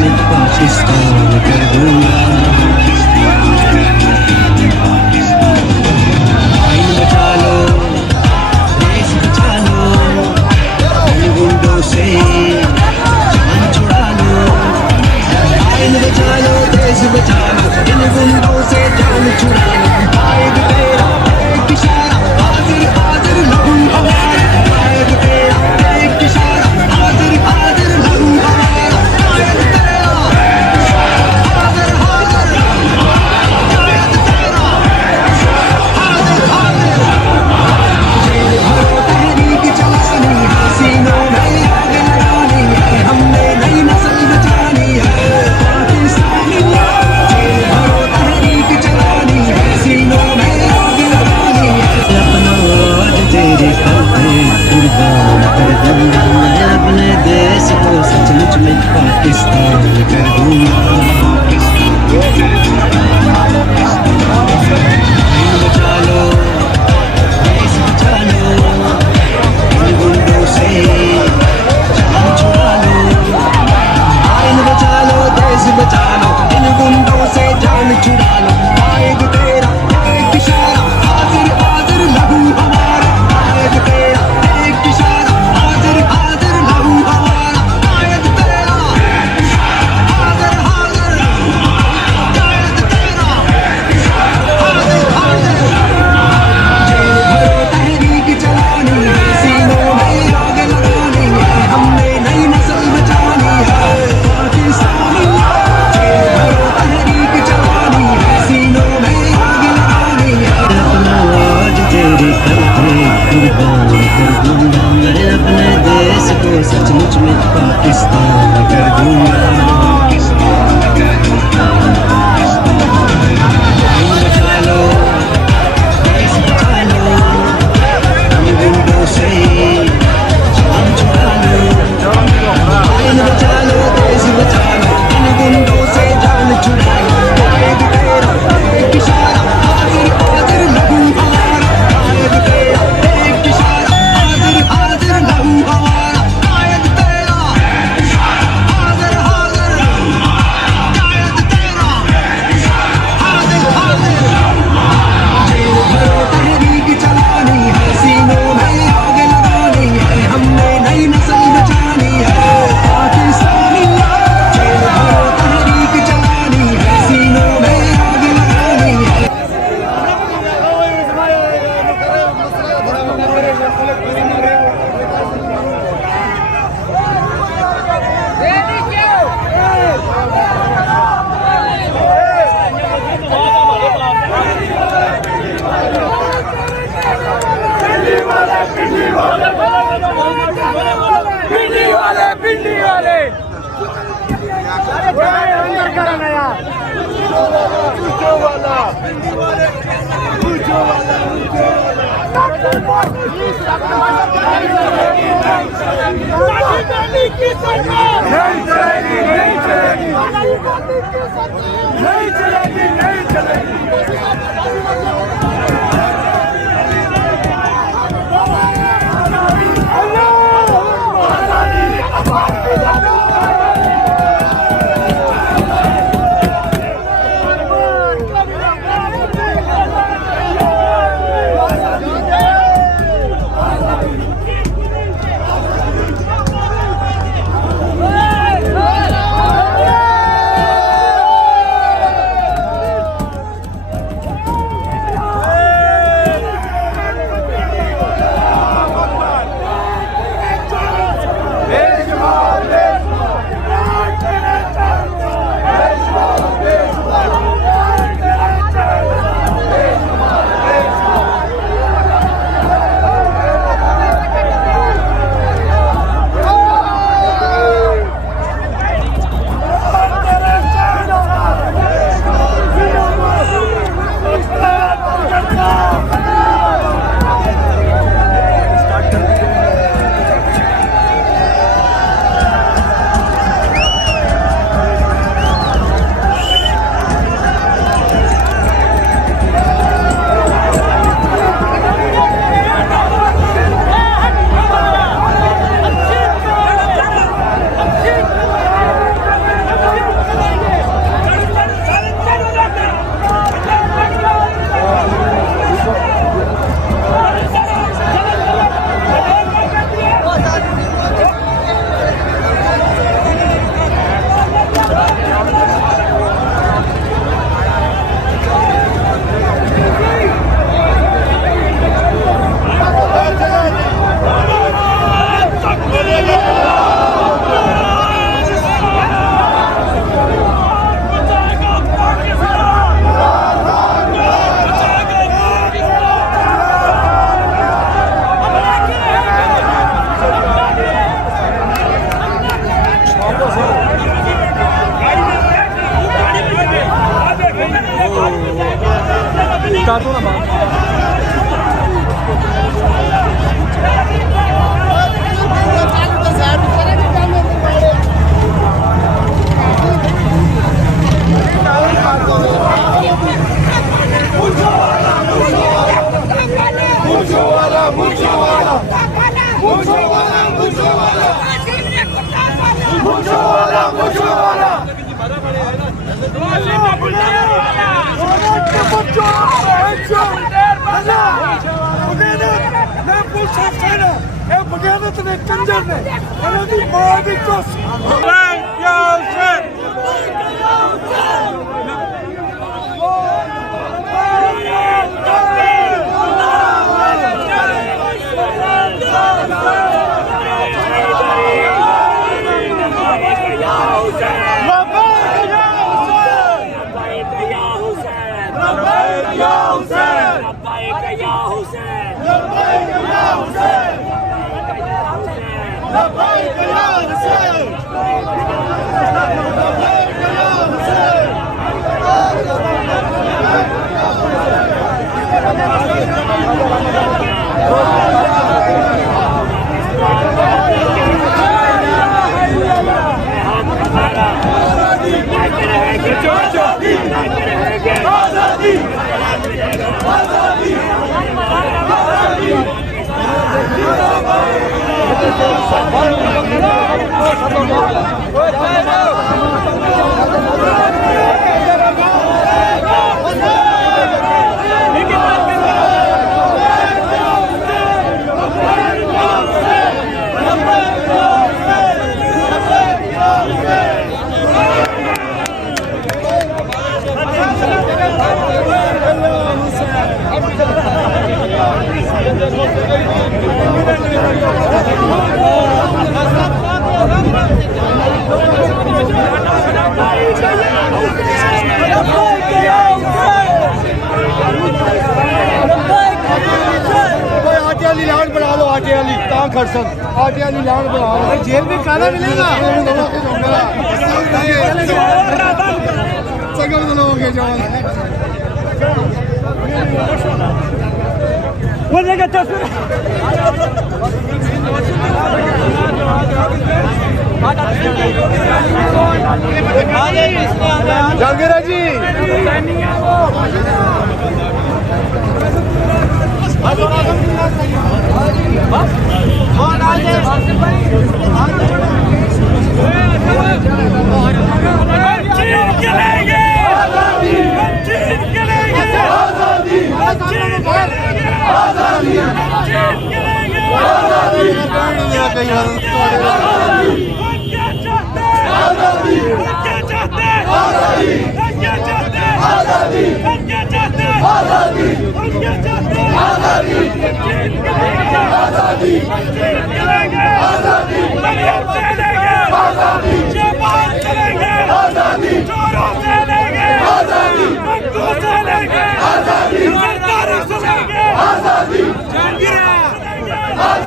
में पाकिस्तान कर दूंगा। आइन बचा लो, देश बचा लो, इन गुंडों से जान छुड़ा लो। आइन बचा लो, देश बचा लो, इन गुंडों से जान छुड़ा लो। आएग तेरा एक इशारा, हाजिर हाजिर लहू हमारा। आएग तेरा एक इशारा, हाजिर हाजिर लहू हमारा। आएग तेरा हाजिर हाजिर, आएग तेरा हाजिर हाजिर। जेल भरो तहरीक चलानी, हसीनों में आग लगानी है, हमने नई नस्ल बचानी है पाकिस्तानिया। जेल भरो तहरीक चलानी, हसीनों में आग लगानी है। अपना आज तेरे खाते कुर्बान कर दूंगा, मैं अपने देश को सचमुच में पाकिस्तान कर दूंगा। आइन बचा लो, देश बचा लो, इन गुंडों से जान छुड़ा लो। आइन बचा लो, देश बचा लो, इन गुंडों से जान छुड़ा लो। आएग तेरा एक इशारा, हाजिर हाजिर लहू हमारा। आएग तेरा एक इशारा, हाजिर हाजिर लहू हमारा। आएग तेरा हाजिर हाजिर, आएग तेरा हाजिर हाजिर। जेल भरो तहरीक चलानी, हसीनों में आग लगानी है, हमने नई नस्ल बचानी है पाकिस्तानिया। जेल भरो तहरीक चलानी, हसीनों में आग लगानी है। अपना आज तेरे करते कुर्बान कर दूंगा, मैं अपने देश को सचमुच में पाकिस्तान कर दूंगा। आइन बचा लो, देश बचा लो, इन गुंडों से जान छुड़ा लो। आइन बचा लो, देश बचा लो, इन गुंडों से जान छुड़ा लो। आएग तेरा एक इशारा, हाजिर हाजिर लहू हमारा। आएग तेरा एक इशारा, हाजिर हाजिर लहू हमारा। आएग तेरा हाजिर हाजिर, आएग तेरा हाजिर हाजिर। जेल भरो तहरीक चलानी, हसीनों में आग लगानी है, हमने नई नस्ल बचानी है पाकिस्तानिया। जेल भरो तहरीक चलानी, हसीनों में आग लगानी है। पिंडी वाले अंदर करना यार। पूछो वाला पाकिस्तानी की सरकार नहीं चलेगी, नहीं चलेगी, नहीं चलेगी, नहीं चलेगी। ਬਗੈਰਤ ਨੇ ਕੰਜਰ ਨੇ ਇਹਨਾਂ ਦੀ ਮਾਂ ਦੀ ਕੋਸ आटे वाली लान बना लो जेल में खाना मिलेगा सगल लोगे जवान वो लेके तस्वीर जंगीरा जी आजादी